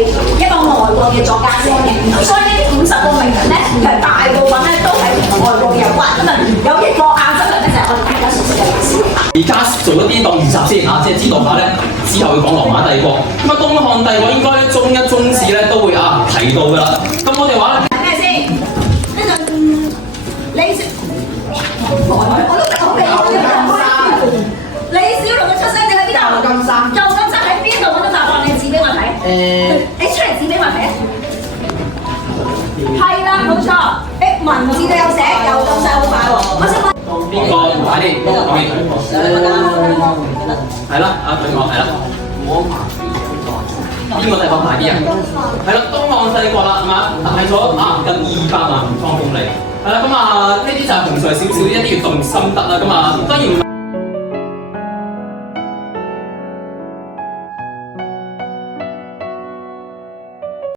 一個外國嘅作家寫嘅，咁所以呢啲50個名人咧，其實大部分咧都係同外國有關。咁啊，有一個亞洲人咧就係我哋大家熟悉嘅歷史。而家做一啲當預習先嚇，即係知道下咧，之後要講羅馬帝國。咁啊，東漢帝國應該咧中一中史咧都會提到㗎啦。咁我哋話咧。咩先？呢陣李小，我都講未李小龍嘅出生地喺邊度？舊金山。舊金山喺邊度？我都答案，你指俾我睇。你出嚟指俾我睇啊！係啦，冇錯。文字都有寫，舊金山好快喎。我想問邊個快啲講先？係啦，對我係啦。邊個地方大啲啊？係啦，東漢帝國啦，係嘛？大咗近200萬平方公里。係啦，咁呢啲就係紅隧少少一啲閱讀心得啦。咁當然。